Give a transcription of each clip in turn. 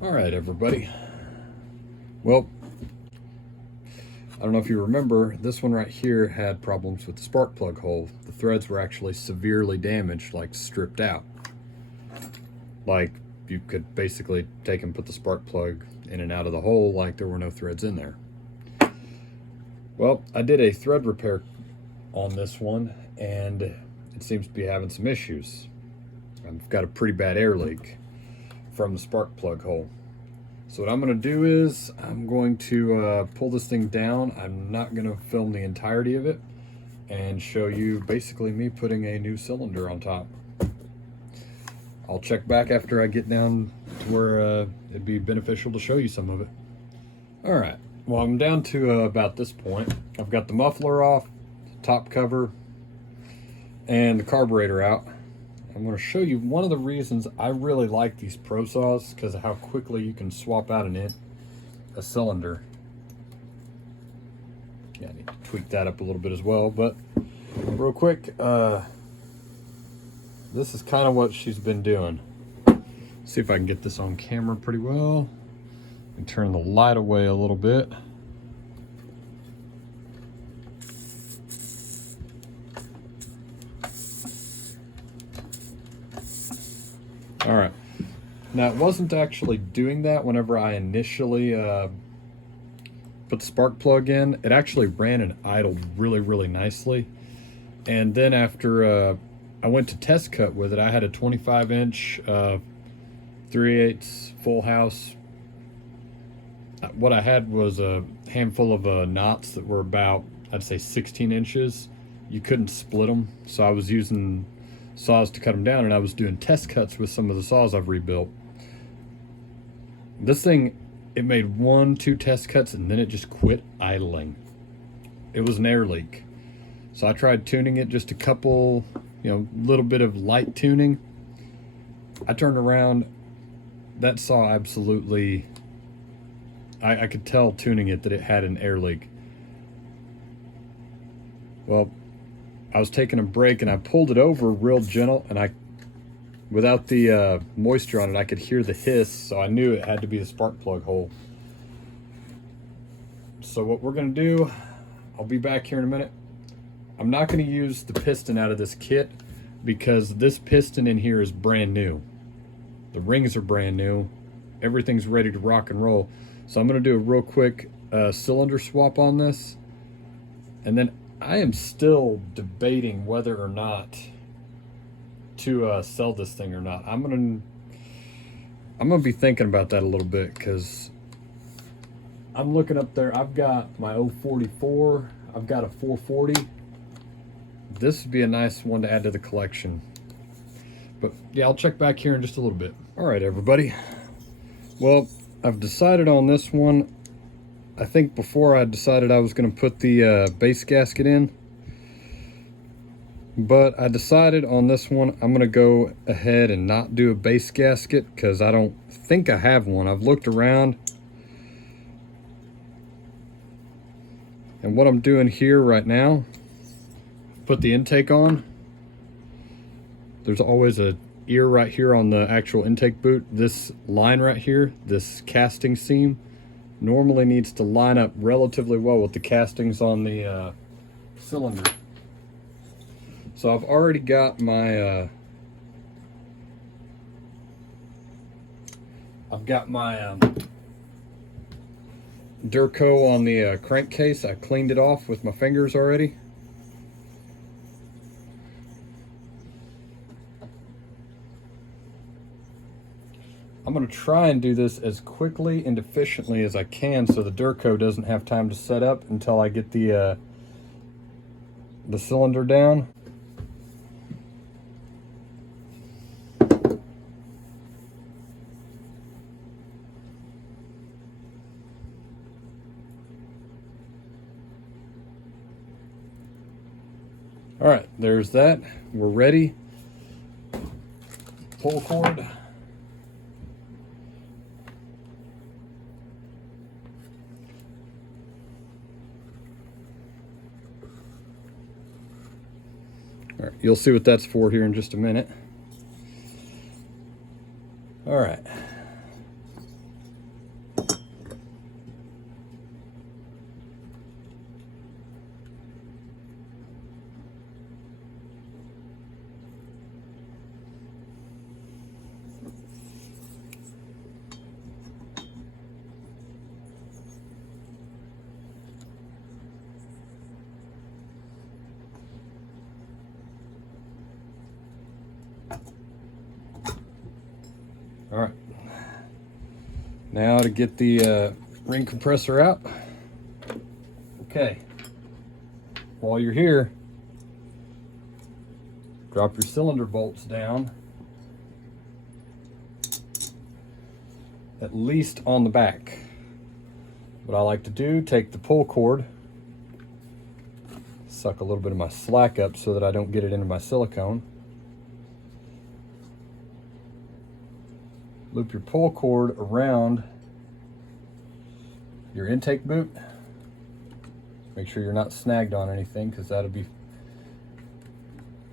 All right, everybody. Well, I don't know if you remember, this one right here had problems with the spark plug hole. The threads were actually severely damaged, like stripped out. Like you could basically take and put the spark plug in and out of the hole like there were no threads in there. Well, I did a thread repair on this one and it seems to be having some issues. I've got a pretty bad air leak from the spark plug hole. So what I'm going to do is I'm going to pull this thing down. I'm not going to film the entirety of it and show you basically me putting a new cylinder on top. I'll check back after I get down to where it'd be beneficial to show you some of it. All right, well, I'm down to about this point. I've got the muffler off, top cover, and the carburetor out. I'm going to show you one of the reasons I really like these Pro Saws, because of how quickly you can swap out a cylinder. Yeah, I need to tweak that up a little bit as well, but real quick, this is kind of what she's been doing. See if I can get this on camera pretty well and turn the light away a little bit. All right, now it wasn't actually doing that whenever I initially put the spark plug in. It actually ran and idled really nicely. And then after I went to test cut with it, I had a 25-inch 3/8 full house. What I had was a handful of knots that were about, I'd say 16 inches. You couldn't split them, so I was using saws to cut them down, and I was doing test cuts with some of the saws I've rebuilt. This thing, it made 1-2 test cuts and then it just quit idling. It was an air leak. So I tried tuning it, just a couple, little bit of light tuning. I turned around, that saw absolutely, I could tell tuning it that it had an air leak. Well, I was taking a break and I pulled it over real gentle, and without the moisture on it, I could hear the hiss, so I knew it had to be the spark plug hole. So what we're gonna do, I'll be back here in a minute. I'm not gonna use the piston out of this kit because this piston in here is brand new. The rings are brand new. Everything's ready to rock and roll. So I'm gonna do a real quick cylinder swap on this, and then I am still debating whether or not to sell this thing or not. I'm gonna be thinking about that a little bit, because I'm looking up there. I've got my 044. I've got a 440. This would be a nice one to add to the collection. But yeah, I'll check back here in just a little bit. All right, everybody. Well, I've decided on this one. I think before I decided I was going to put the base gasket in, but I decided on this one I'm going to go ahead and not do a base gasket because I don't think I have one. I've looked around, and what I'm doing here right now, put the intake on. There's always a ear right here on the actual intake boot. This line right here, this casting seam, normally needs to line up relatively well with the castings on the cylinder. So I've already got my Durco on the crankcase. I cleaned it off with my fingers already. I'm going to try and do this as quickly and efficiently as I can so the Durco doesn't have time to set up until I get the cylinder down. All right, there's that. We're ready. Pull cord. All right, you'll see what that's for here in just a minute. All right. Now to get the ring compressor out. Okay, while you're here, drop your cylinder bolts down, at least on the back. What I like to do, take the pull cord, suck a little bit of my slack up so that I don't get it into my silicone. Loop your pull cord around your intake boot. Make sure you're not snagged on anything, because that'll be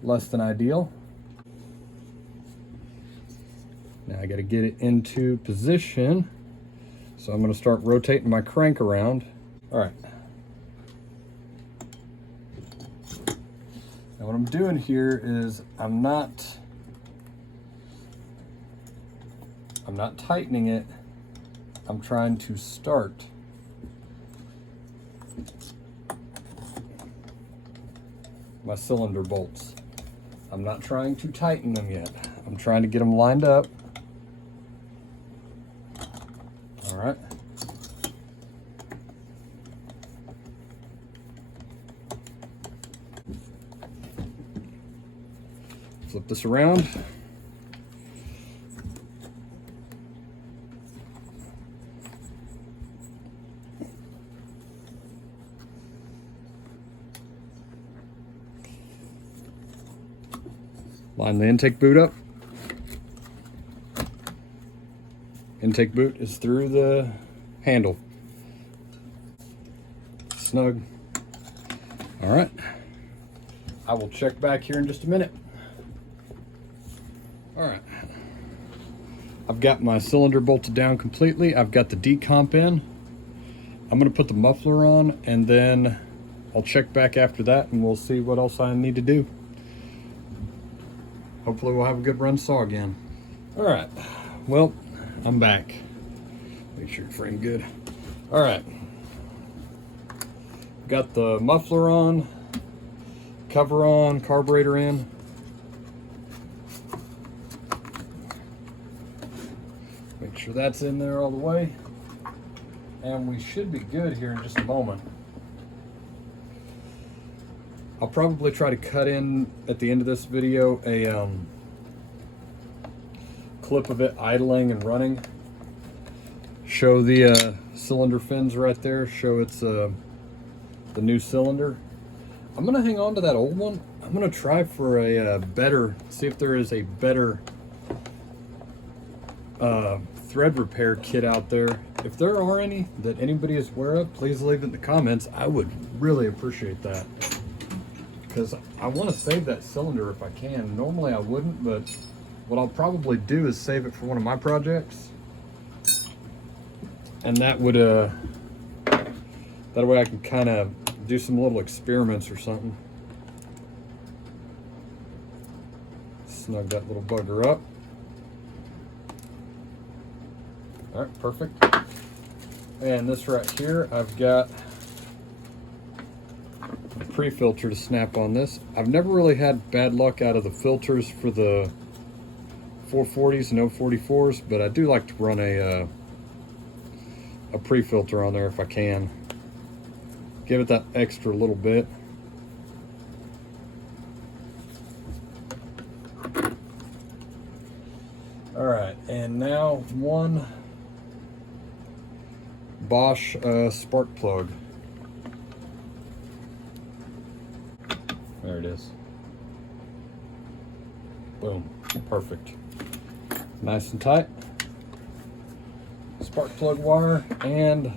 less than ideal. Now I got to get it into position, so I'm going to start rotating my crank around. All right. Now what I'm doing here is I'm not tightening it. I'm trying to start my cylinder bolts. I'm not trying to tighten them yet. I'm trying to get them lined up. All right. Flip this around. Line the intake boot up. Intake boot is through the handle. Snug. All right. I will check back here in just a minute. All right. I've got my cylinder bolted down completely. I've got the decomp in. I'm going to put the muffler on, and then I'll check back after that, and we'll see what else I need to do. Hopefully we'll have a good run saw again. All right, well, I'm back. Make sure you frame good. All right, got the muffler on, cover on, carburetor in. Make sure that's in there all the way. And we should be good here in just a moment. I'll probably try to cut in at the end of this video a clip of it idling and running. Show the cylinder fins right there. Show it's the new cylinder. I'm gonna hang on to that old one. I'm gonna try for a better, see if there is a better thread repair kit out there. If there are any that anybody is aware of, please leave it in the comments. I would really appreciate that, because I want to save that cylinder if I can. Normally I wouldn't, but what I'll probably do is save it for one of my projects, and that would that way I can kind of do some little experiments or something. Snug that little bugger up. All right, perfect. And this right here, I've got a pre-filter to snap on this. I've never really had bad luck out of the filters for the 440s and 044s, but I do like to run a pre-filter on there if I can. Give it that extra little bit. All right, and now one Bosch spark plug. There it is. Boom, perfect. Nice and tight. Spark plug wire, and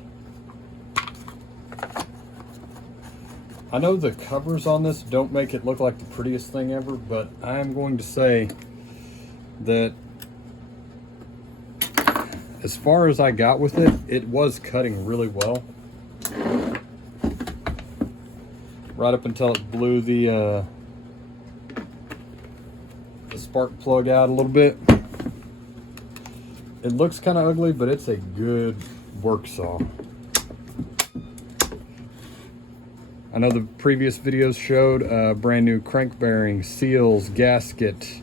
I know the covers on this don't make it look like the prettiest thing ever, but I'm going to say that as far as I got with it, it was cutting really well. Right up until it blew the spark plug out a little bit. It looks kind of ugly, but it's a good work saw. I know the previous videos showed brand new crank bearing, seals, gasket.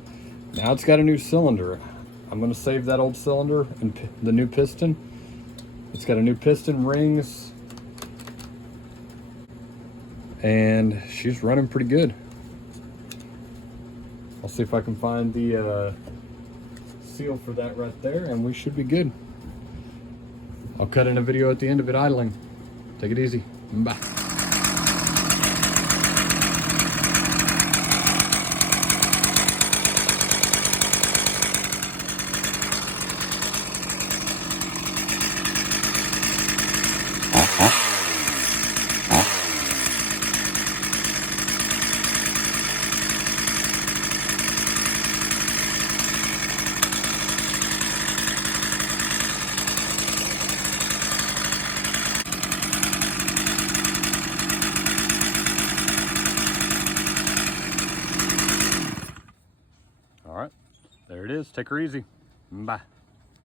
Now it's got a new cylinder. I'm going to save that old cylinder and the new piston, It's got a new piston, rings, and she's running pretty good. I'll see if I can find the seal for that right there, and we should be good. I'll cut in a video at the end of it idling. Take it easy. Bye. All right, there it is. Take her easy. Bye.